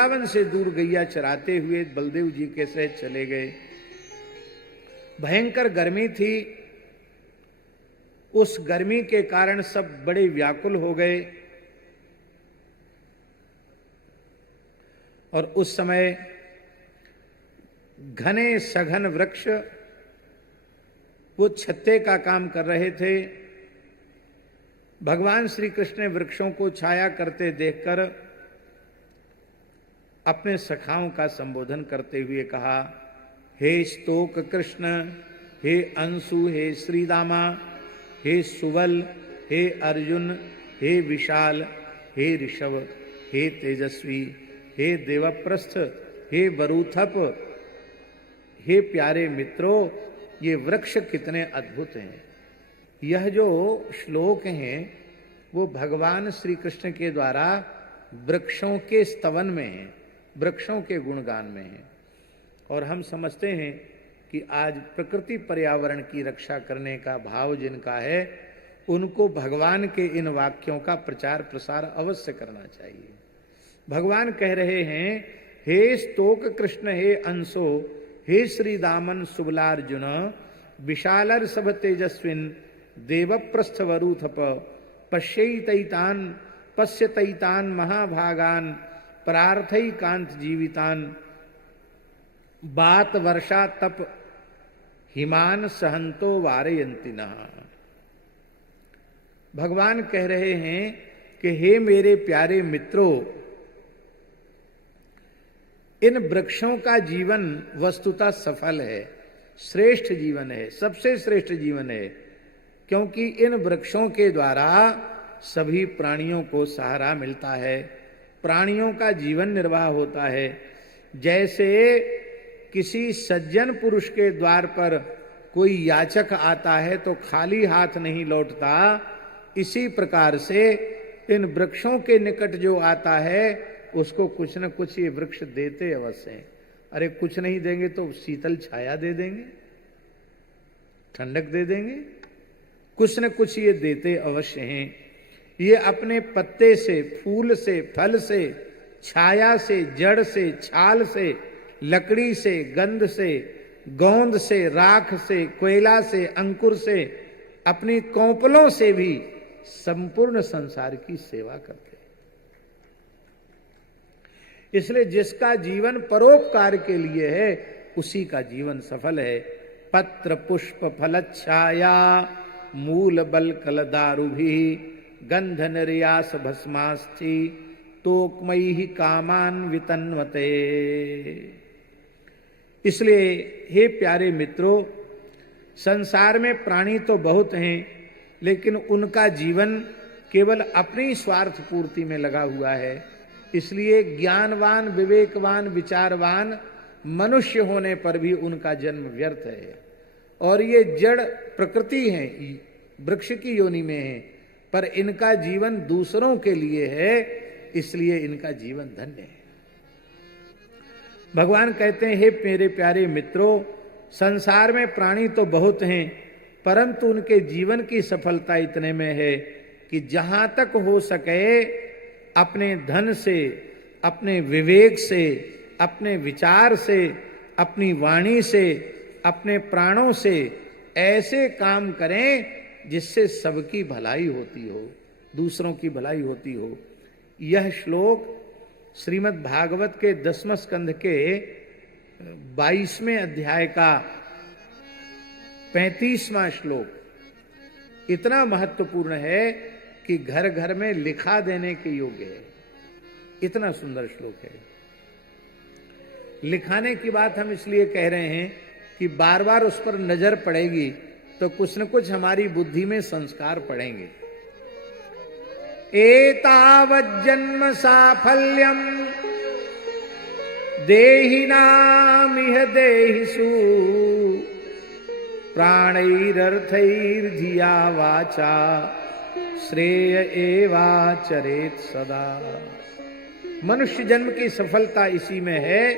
वृंदावन से दूर गैया चराते हुए बलदेव जी के सहित चले गए। भयंकर गर्मी थी, उस गर्मी के कारण सब बड़े व्याकुल हो गए। और उस समय घने सघन वृक्ष वो छत्ते का काम कर रहे थे। भगवान श्री कृष्ण ने वृक्षों को छाया करते देखकर अपने सखाओं का संबोधन करते हुए कहा, हे स्तोक कृष्ण, हे अंशु, हे श्रीदामा, हे सुबल, हे अर्जुन, हे विशाल, हे ऋषभ, हे तेजस्वी, हे देवप्रस्थ, हे वरुथप, हे प्यारे मित्रों, ये वृक्ष कितने अद्भुत हैं। यह जो श्लोक हैं वो भगवान श्री कृष्ण के द्वारा वृक्षों के स्तवन में है, वृक्षों के गुणगान में है। और हम समझते हैं कि आज प्रकृति पर्यावरण की रक्षा करने का भाव जिनका है उनको भगवान के इन वाक्यों का प्रचार प्रसार अवश्य करना चाहिए। भगवान कह रहे हैं, हे स्तोक कृष्ण, हे अंशो, हे श्री दामन सुबलार्जुन, विशालर सब तेजस्विन, देवप्रस्थ वरुथप, पश्यतैतान महाभागान, परार्थई कांत जीवितान, बात वर्षा तप हिमान सहंतो वारयंतिना। भगवान कह रहे हैं कि हे मेरे प्यारे मित्रों, इन वृक्षों का जीवन वस्तुतः सफल है, श्रेष्ठ जीवन है, सबसे श्रेष्ठ जीवन है, क्योंकि इन वृक्षों के द्वारा सभी प्राणियों को सहारा मिलता है, प्राणियों का जीवन निर्वाह होता है। जैसे किसी सज्जन पुरुष के द्वार पर कोई याचक आता है तो खाली हाथ नहीं लौटता, इसी प्रकार से इन वृक्षों के निकट जो आता है उसको कुछ न कुछ ये वृक्ष देते अवश्य हैं। अरे कुछ नहीं देंगे तो शीतल छाया दे देंगे, ठंडक दे देंगे, कुछ न कुछ ये देते अवश्य हैं। ये अपने पत्ते से, फूल से, फल से, छाया से, जड़ से, छाल से, लकड़ी से, गंध से, गोंद से, राख से, कोयला से, अंकुर से, अपनी कौपलों से भी संपूर्ण संसार की सेवा करते। इसलिए जिसका जीवन परोपकार के लिए है उसी का जीवन सफल है। पत्र पुष्प फलच्छाया मूल बल कल दारुभि गंध निर्यास भस्मास्थि तोकमयी ही कामान वितन्वते। इसलिए हे प्यारे मित्रों, संसार में प्राणी तो बहुत हैं, लेकिन उनका जीवन केवल अपनी स्वार्थ पूर्ति में लगा हुआ है। इसलिए ज्ञानवान, विवेकवान, विचारवान मनुष्य होने पर भी उनका जन्म व्यर्थ है। और ये जड़ प्रकृति है, वृक्ष की योनि में है, पर इनका जीवन दूसरों के लिए है, इसलिए इनका जीवन धन्य है। भगवान कहते हैं, हे मेरे प्यारे मित्रों, संसार में प्राणी तो बहुत हैं, परंतु उनके जीवन की सफलता इतने में है कि जहां तक हो सके अपने धन से, अपने विवेक से, अपने विचार से, अपनी वाणी से, अपने प्राणों से ऐसे काम करें जिससे सबकी भलाई होती हो, दूसरों की भलाई होती हो। यह श्लोक श्रीमद् भागवत के 10वें स्कंध के 22वें अध्याय का 35वां श्लोक इतना महत्वपूर्ण है कि घर घर में लिखा देने के योग्य है। इतना सुंदर श्लोक है। लिखाने की बात हम इसलिए कह रहे हैं कि बार बार उस पर नजर पड़ेगी तो कुछ न कुछ हमारी बुद्धि में संस्कार पड़ेंगे। एतावज्जन्म साफल्यम देहिनामिह देहिषु प्राणैरर्थैर्धिया वाचा श्रेय एवाचरेत सदा। मनुष्य जन्म की सफलता इसी में है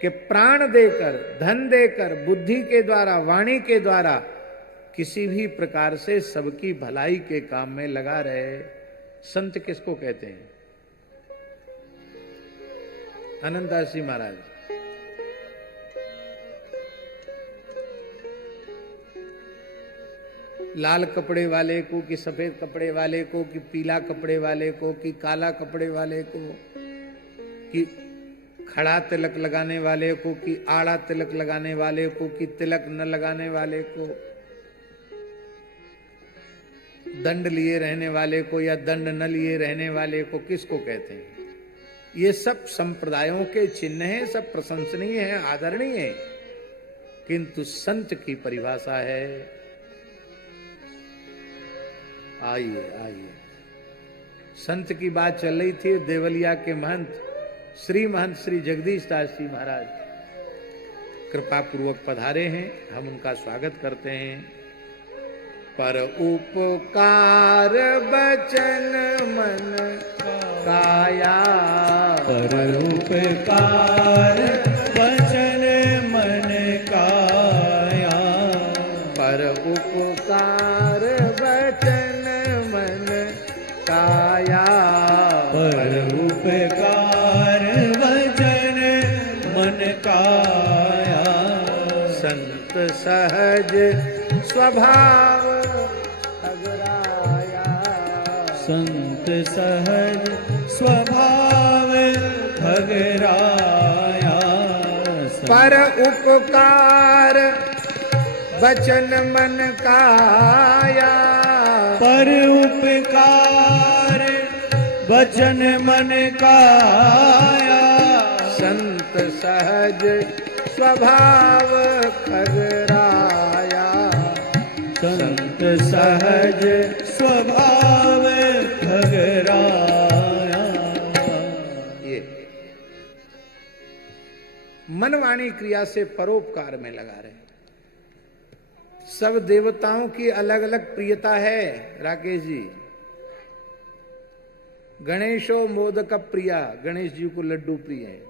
कि प्राण देकर, धन देकर, बुद्धि के द्वारा, वाणी के द्वारा किसी भी प्रकार से सबकी भलाई के काम में लगा रहे। संत किसको कहते हैं? अनंतदास जी महाराज। लाल कपड़े वाले को कि सफेद कपड़े वाले को कि पीला कपड़े वाले को कि काला कपड़े वाले को कि खड़ा तिलक लगाने वाले को कि आड़ा तिलक लगाने वाले को कि तिलक न लगाने वाले को, दंड लिए रहने वाले को या दंड न लिए रहने वाले को, किसको कहते हैं? ये सब संप्रदायों के चिन्ह हैं, सब प्रशंसनीय हैं, आदरणीय हैं, किंतु संत की परिभाषा है। आइए आइए, संत की बात चल रही थी। देवलिया के महंत श्री जगदीश दास जी महाराज कृपा पूर्वक पधारे हैं, हम उनका स्वागत करते हैं। पर उपकार बचन मन काया, पर उपकार बचन मन काया, पर उपकार बचन मन काया, पर उपकार बचन मन काया। संत सहज स्वभाव अगराया, संत सहज स्वभाव भगराया। पर उपकार बचन मन काया, पर उपकार बचन मन काया। संत सहज स्वभाव खगराया, संत सहज स्वभाव खगराया। ये मनवाणी क्रिया से परोपकार में लगा रहे। सब देवताओं की अलग अलग प्रियता है राकेश जी। गणेशो मोदक प्रिया, गणेश जी को लड्डू प्रिय है,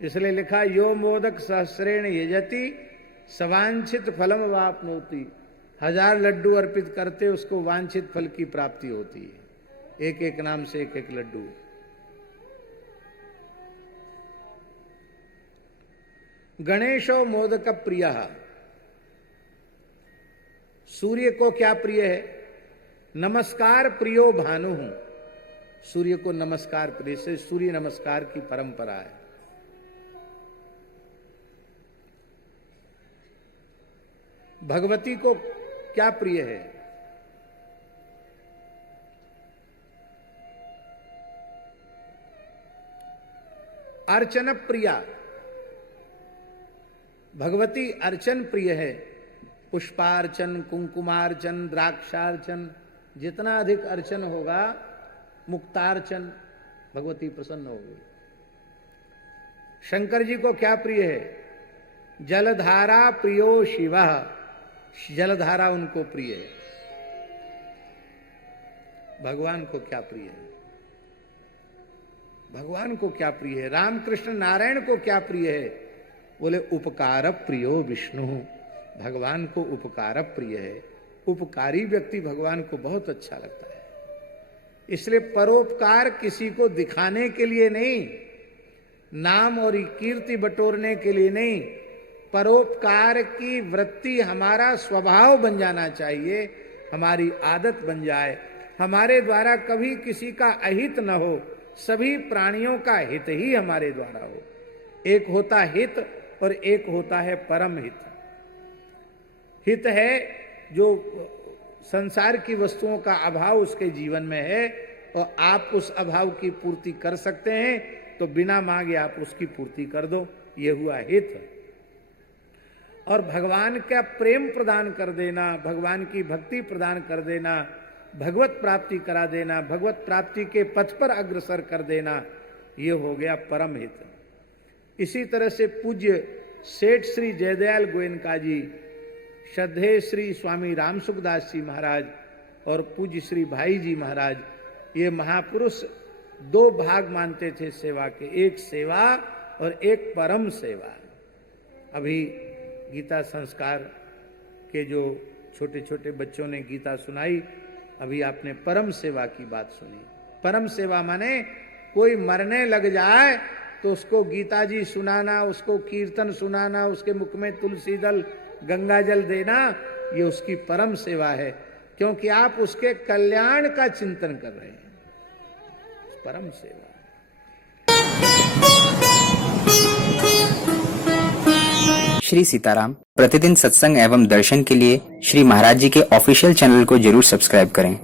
इसलिए लिखा यो मोदक सहस्रेण यजति सवांछित फलम वाप्नोति। 1000 लड्डू अर्पित करते उसको वांछित फल की प्राप्ति होती है। एक एक नाम से एक एक लड्डू। गणेशो मोदक प्रिय, सूर्य को क्या प्रिय है? नमस्कार प्रियो भानु हूं, सूर्य को नमस्कार प्रिय से सूर्य नमस्कार की परंपरा है। भगवती को क्या प्रिय है? अर्चन प्रिया, भगवती अर्चन प्रिय है। पुष्पार्चन, कुंकुमार्चन, द्राक्षार्चन, जितना अधिक अर्चन होगा, मुक्तार्चन, भगवती प्रसन्न होगी। शंकर जी को क्या प्रिय है? जलधारा प्रियो शिवा, जलधारा उनको प्रिय है। भगवान को क्या प्रिय है? भगवान को क्या प्रिय है? रामकृष्ण नारायण को क्या प्रिय है? बोले उपकार प्रियो विष्णु, भगवान को उपकार प्रिय है। उपकारी व्यक्ति भगवान को बहुत अच्छा लगता है। इसलिए परोपकार किसी को दिखाने के लिए नहीं, नाम और कीर्ति बटोरने के लिए नहीं, परोपकार की वृत्ति हमारा स्वभाव बन जाना चाहिए, हमारी आदत बन जाए। हमारे द्वारा कभी किसी का अहित न हो, सभी प्राणियों का हित ही हमारे द्वारा हो। एक होता हित और एक होता है परम हित। हित है जो संसार की वस्तुओं का अभाव उसके जीवन में है और आप उस अभाव की पूर्ति कर सकते हैं, तो बिना मांगे आप उसकी पूर्ति कर दो, ये हुआ हित। और भगवान का प्रेम प्रदान कर देना, भगवान की भक्ति प्रदान कर देना, भगवत प्राप्ति करा देना, भगवत प्राप्ति के पथ पर अग्रसर कर देना, ये हो गया परम हित। इसी तरह से पूज्य सेठ श्री जयदयाल गोयनका जी, श्रद्धेय श्री स्वामी रामसुखदास जी महाराज और पूज्य श्री भाई जी महाराज, ये महापुरुष दो भाग मानते थे सेवा के, एक सेवा और एक परम सेवा। अभी गीता संस्कार के जो छोटे छोटे बच्चों ने गीता सुनाई, अभी आपने परम सेवा की बात सुनी। परम सेवा माने कोई मरने लग जाए तो उसको गीता जी सुनाना, उसको कीर्तन सुनाना, उसके मुख में तुलसी दल गंगा जल देना, ये उसकी परम सेवा है, क्योंकि आप उसके कल्याण का चिंतन कर रहे हैं। परम सेवा। श्री सीताराम प्रतिदिन सत्संग एवं दर्शन के लिए श्री महाराज जी के ऑफिशियल चैनल को जरूर सब्सक्राइब करें।